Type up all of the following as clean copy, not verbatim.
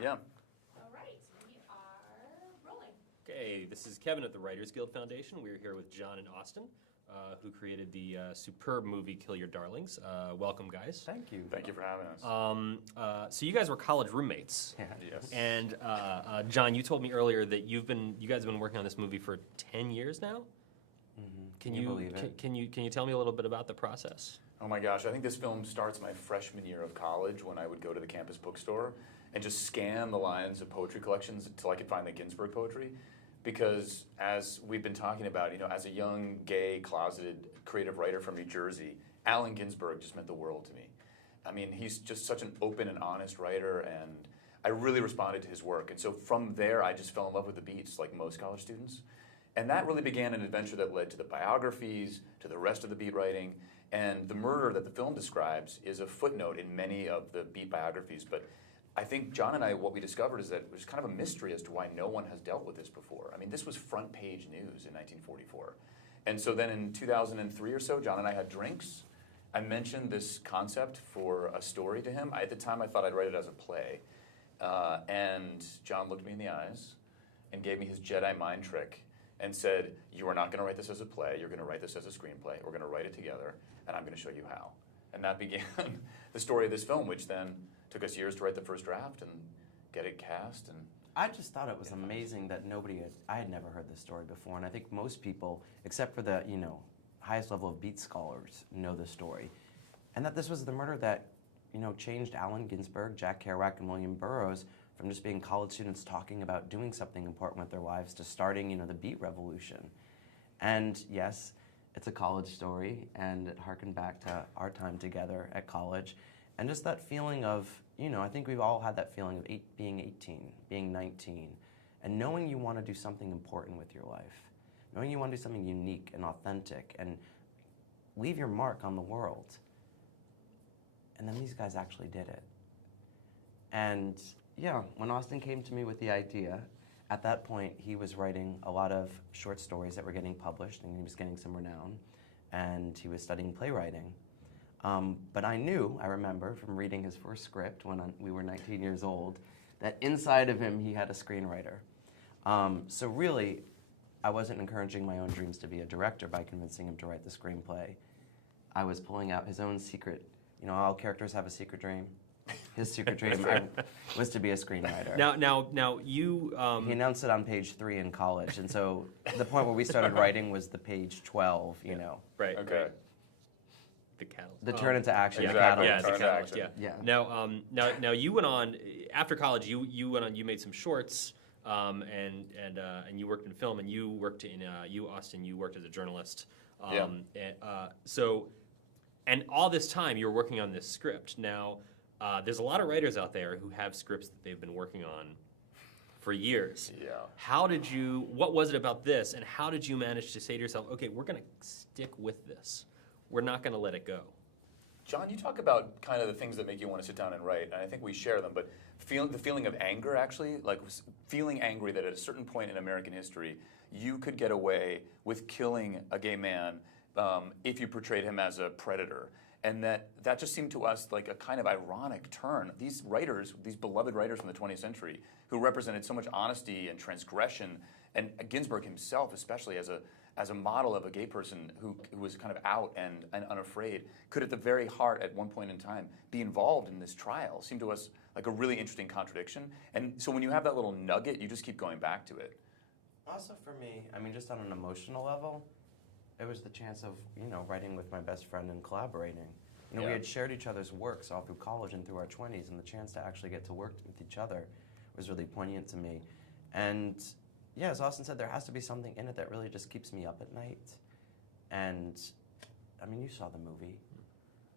Yeah. All right, we are rolling. Okay, this is Kevin at the Writers Guild Foundation. We're here with John and Austin, who created the superb movie Kill Your Darlings. Welcome, guys. Thank you. Thank you for having us. So you guys were college roommates. Yeah. Yes. And John, you told me earlier that you guys have been working on this movie for 10 years now. Mm-hmm. Can you believe it? Can you tell me a little bit about the process? Oh my gosh, I think this film starts my freshman year of college when I would go to the campus bookstore and just scan the lines of poetry collections until I could find the Ginsberg poetry. Because as we've been talking about, as a young, gay, closeted, creative writer from New Jersey, Allen Ginsberg just meant the world to me. I mean, he's just such an open and honest writer, and I really responded to his work. And so from there, I just fell in love with the beats, like most college students. And that really began an adventure that led to the biographies, to the rest of the beat writing. And the murder that the film describes is a footnote in many of the beat biographies. But I think John and I, what we discovered is that it was kind of a mystery as to why no one has dealt with this before. I mean, this was front page news in 1944. And so then in 2003 or so, John and I had drinks. I mentioned this concept for a story to him. At the time, I thought I'd write it as a play. And John looked me in the eyes and gave me his Jedi mind trick and said, "You are not going to write this as a play. You're going to write this as a screenplay. We're going to write it together, and I'm going to show you how." And that began the story of this film, which then took us years to write the first draft and get it cast. And I just thought it was amazing that I had never heard this story before, and I think most people, except for the highest level of beat scholars, know the story, and that this was the murder that changed Allen Ginsberg, Jack Kerouac, and William Burroughs from just being college students talking about doing something important with their lives to starting the beat revolution. And yes, it's a college story, and it harkened back to our time together at college, and just that feeling of I think we've all had that feeling of being 18, being 19, and knowing you want to do something important with your life, knowing you want to do something unique and authentic and leave your mark on the world. And then these guys actually did it. And yeah, when Austin came to me with the idea, at that point he was writing a lot of short stories that were getting published, and he was getting some renown, and he was studying playwriting. But I remember from reading his first script when we were 19 years old, that inside of him he had a screenwriter. So really, I wasn't encouraging my own dreams to be a director by convincing him to write the screenplay. I was pulling out his own secret. All characters have a secret dream. His secret dream was to be a screenwriter. Now you. He announced it on page 3 in college, and so the point where we started writing was the page 12. Right. okay. Right. The catalyst. The turn into action. Exactly. The Yeah, catalyst. the Turn to catalyst. action. Yeah. Now you went on after college. You went on. You made some shorts, and you worked in film, and you worked in Austin. You worked as a journalist. Yeah. And all this time you were working on this script. Now, there's a lot of writers out there who have scripts that they've been working on for years. Yeah. What was it about this, and how did you manage to say to yourself, okay, we're going to stick with this. We're not going to let it go. John, you talk about kind of the things that make you want to sit down and write, and I think we share them, but the feeling of anger, actually, like feeling angry that at a certain point in American history, you could get away with killing a gay man if you portrayed him as a predator. And that just seemed to us like a kind of ironic turn. These writers, these beloved writers from the 20th century, who represented so much honesty and transgression, and Ginsberg himself, especially as a model of a gay person who was kind of out and unafraid, could at the very heart at one point in time be involved in this trial. Seemed to us like a really interesting contradiction. And so when you have that little nugget, you just keep going back to it. Also for me, just on an emotional level, it was the chance of, writing with my best friend and collaborating. We had shared each other's works all through college and through our 20s, and the chance to actually get to work with each other was really poignant to me. And yeah, as Austin said, there has to be something in it that really just keeps me up at night. And, you saw the movie.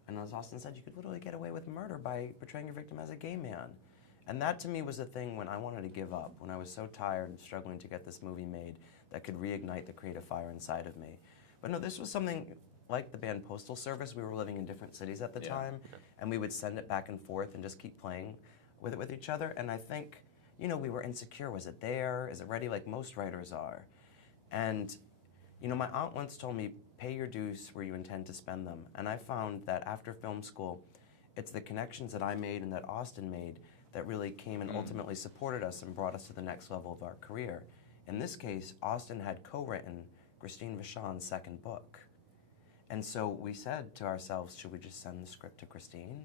And as Austin said, you could literally get away with murder by portraying your victim as a gay man. And that to me was the thing when I wanted to give up, when I was so tired and struggling to get this movie made that could reignite the creative fire inside of me. But no, this was something like the band Postal Service. We were living in different cities at the time, and we would send it back and forth and just keep playing with it with each other. And I think, we were insecure. Was it there? Is it ready? Like most writers are. And, my aunt once told me, pay your dues where you intend to spend them. And I found that after film school, it's the connections that I made and that Austin made that really came and ultimately supported us and brought us to the next level of our career. In this case, Austin had co-written Christine Vachon's second book. And so we said to ourselves, should we just send the script to Christine?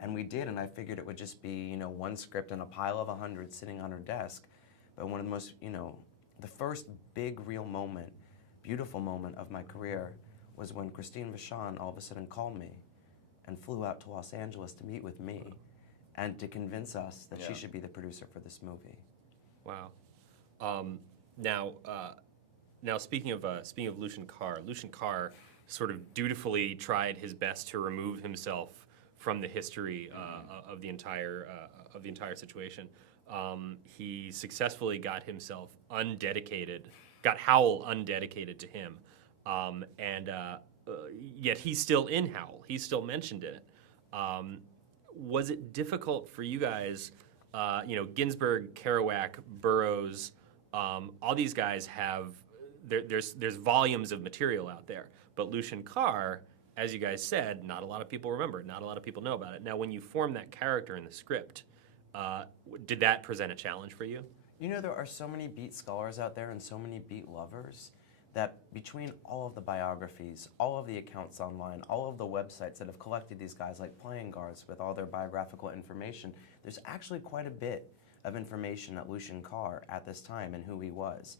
And we did, and I figured it would just be, one script in a pile of 100 sitting on her desk. But one of the most, the first big, real moment, beautiful moment of my career was when Christine Vachon all of a sudden called me and flew out to Los Angeles to meet with me and to convince us that she should be the producer for this movie. Wow. Now speaking of Lucian Carr sort of dutifully tried his best to remove himself from the history of the entire situation. He successfully got himself undedicated, got Howl undedicated to him, yet he's still in Howl. He's still mentioned in it. Was it difficult for you guys? Ginsberg, Kerouac, Burroughs, all these guys have. There's volumes of material out there, but Lucian Carr, as you guys said, not a lot of people remember it. Not a lot of people know about it. Now, when you form that character in the script, did that present a challenge for you? There are so many beat scholars out there and so many beat lovers that between all of the biographies, all of the accounts online, all of the websites that have collected these guys like playing cards with all their biographical information, there's actually quite a bit of information at Lucian Carr at this time and who he was.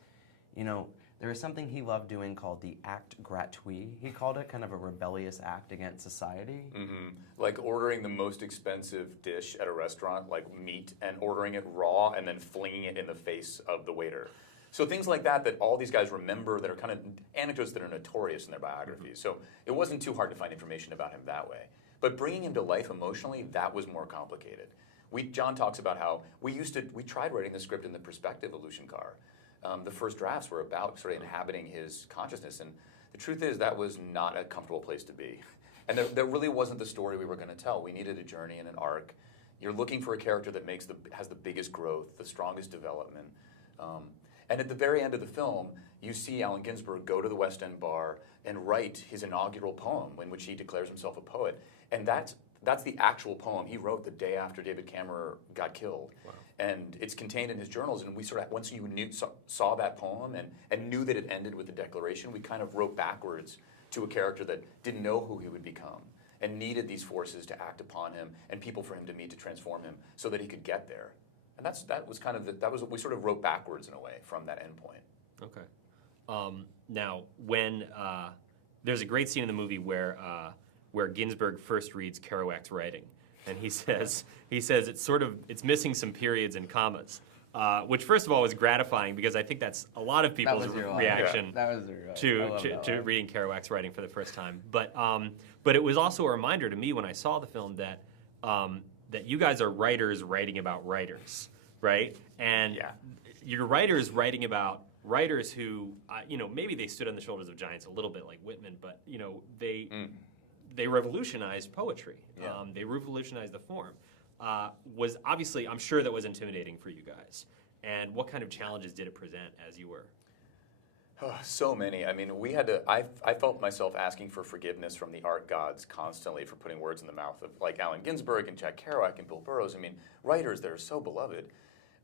There was something he loved doing called the acte gratuit. He called it kind of a rebellious act against society. Mm-hmm. Like ordering the most expensive dish at a restaurant, like meat, and ordering it raw and then flinging it in the face of the waiter. So things like that all these guys remember that are kind of anecdotes that are notorious in their biographies. So it wasn't too hard to find information about him that way. But bringing him to life emotionally, that was more complicated. John talks about how we tried writing the script in the perspective of Lucian Carr. The first drafts were about sort of inhabiting his consciousness, and the truth is that was not a comfortable place to be. And there really wasn't the story we were going to tell. We needed a journey and an arc. You're looking for a character that has the biggest growth, the strongest development. And at the very end of the film, you see Allen Ginsberg go to the West End bar and write his inaugural poem in which he declares himself a poet. And that's the actual poem he wrote the day after David Cameron got killed. Wow. And it's contained in his journals, and we sort of, once you saw that poem and knew that it ended with the declaration, we kind of wrote backwards to a character that didn't know who he would become and needed these forces to act upon him and people for him to meet to transform him so that he could get there. And that was what we sort of wrote backwards in a way from that end point. Okay. Now, when there's a great scene in the movie where Ginsberg first reads Kerouac's writing. And he says it's missing some periods and commas, which first of all was gratifying because I think that's a lot of people's reaction to reading Kerouac's writing for the first time. But it was also a reminder to me when I saw the film that you guys are writers writing about writers, right? And you're writers writing about writers who maybe they stood on the shoulders of giants a little bit like Whitman, but they revolutionized poetry. Yeah. They revolutionized the form. Was obviously, I'm sure that was intimidating for you guys. And what kind of challenges did it present as you were? So many. I mean, I felt myself asking for forgiveness from the art gods constantly for putting words in the mouth of like Allen Ginsberg and Jack Kerouac and Bill Burroughs. I mean, writers that are so beloved.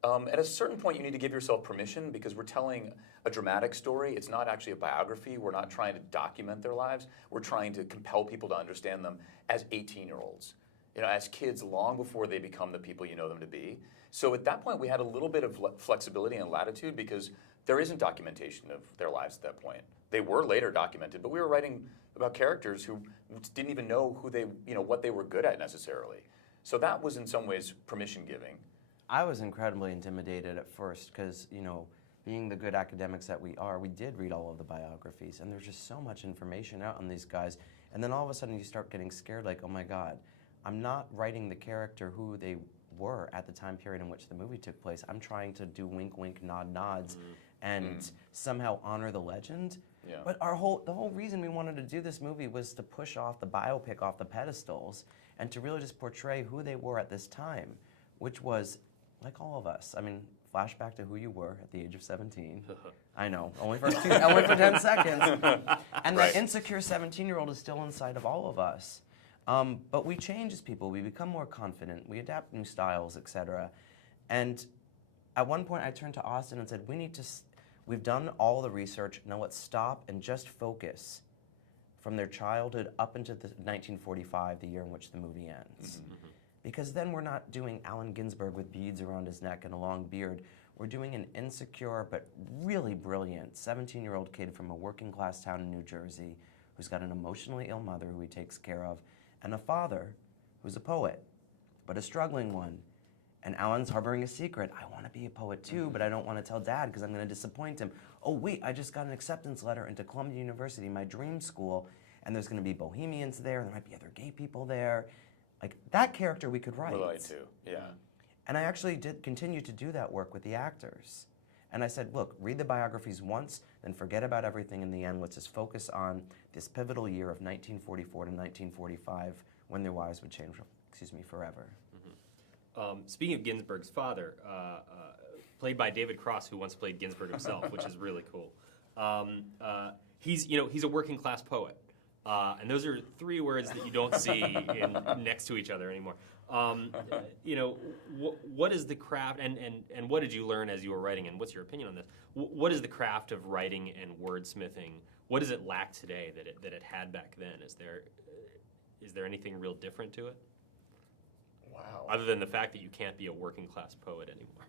At a certain point, you need to give yourself permission because we're telling a dramatic story. It's not actually a biography. We're not trying to document their lives. We're trying to compel people to understand them as 18-year-olds, as kids long before they become the people you know them to be. So at that point, we had a little bit of flexibility and latitude because there isn't documentation of their lives at that point. They were later documented, but we were writing about characters who didn't even know who what they were good at necessarily. So that was in some ways permission-giving. I was incredibly intimidated at first because, being the good academics that we are, we did read all of the biographies, and there's just so much information out on these guys. And then all of a sudden you start getting scared like, oh my God, I'm not writing the character who they were at the time period in which the movie took place. I'm trying to do wink, wink, nod, nods, and somehow honor the legend. Yeah. But the whole reason we wanted to do this movie was to push off the biopic off the pedestals and to really just portray who they were at this time, which was like all of us. I mean, flashback to who you were at the age of 17. I know, only for 10 seconds. And that insecure 17-year-old is still inside of all of us. But we change as people. We become more confident. We adapt new styles, etc. And at one point, I turned to Austin and said, we've done all the research. Now let's stop and just focus from their childhood up into the 1945, the year in which the movie ends. Mm-hmm. Because then we're not doing Allen Ginsberg with beads around his neck and a long beard. We're doing an insecure but really brilliant 17-year-old kid from a working class town in New Jersey who's got an emotionally ill mother who he takes care of, and a father who's a poet, but a struggling one. And Alan's harboring a secret. I want to be a poet too, but I don't want to tell Dad because I'm going to disappoint him. Oh wait, I just got an acceptance letter into Columbia University, my dream school, and there's going to be bohemians there, and there might be other gay people there. Like, that character we could write. Relate to, yeah. And I actually did continue to do that work with the actors. And I said, look, read the biographies once, then forget about everything in the end. Let's just focus on this pivotal year of 1944 to 1945 when their lives would change, forever. Speaking of Ginsberg's father, played by David Cross, who once played Ginsberg himself, which is really cool. He's a working class poet, and those are three words that you don't see next to each other anymore. What is the craft, and what did you learn as you were writing, and what's your opinion on this? What is the craft of writing and wordsmithing? What does it lack today that it had back then? Is there anything real different to it? Wow. Other than the fact that you can't be a working class poet anymore.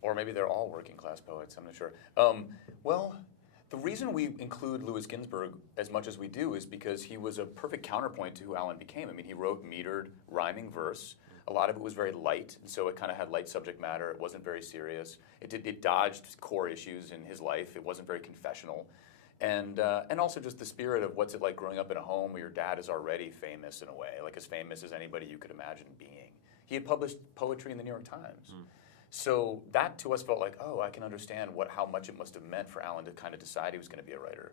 Or maybe they're all working class poets, I'm not sure. Well, the reason we include Louis Ginsberg as much as we do is because he was a perfect counterpoint to who Allen became. I mean, he wrote metered, rhyming verse. A lot of it was very light, and so it kind of had light subject matter. It wasn't very serious. It dodged core issues in his life. It wasn't very confessional. And also just the spirit of what's it like growing up in a home where your dad is already famous in a way, like as famous as anybody you could imagine being. He had published poetry in the New York Times. So that to us felt like, oh, I can understand how much it must have meant for Allen to kind of decide he was going to be a writer.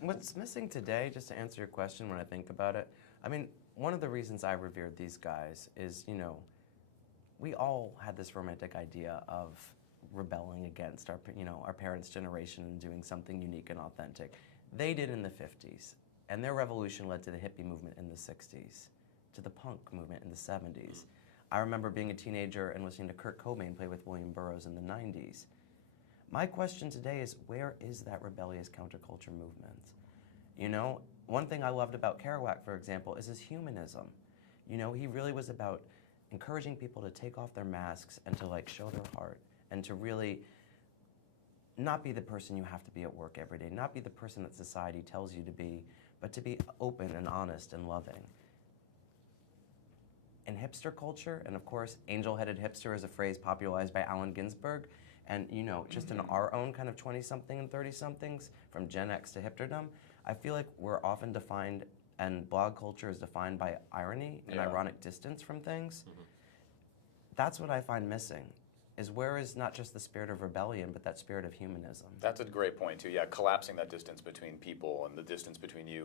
What's missing today, just to answer your question when I think about it, I mean, one of the reasons I revered these guys is, we all had this romantic idea of rebelling against our parents' generation and doing something unique and authentic. They did in the 50s, and their revolution led to the hippie movement in the 60s, to the punk movement in the 70s. I remember being a teenager and listening to Kurt Cobain play with William Burroughs in the 90s. My question today is, where is that rebellious counterculture movement? One thing I loved about Kerouac, for example, is his humanism. He really was about encouraging people to take off their masks and to show their heart, and to really not be the person you have to be at work every day, not be the person that society tells you to be, but to be open and honest and loving. In hipster culture, and of course, angel-headed hipster is a phrase popularized by Allen Ginsberg, and just in our own kind of 20-something and 30-somethings, from Gen X to hipsterdom, I feel like we're often defined, and blog culture is defined by irony and ironic distance from things. That's what I find missing. Is where is not just the spirit of rebellion, but that spirit of humanism. That's a great point too. Yeah, collapsing that distance between people and the distance between you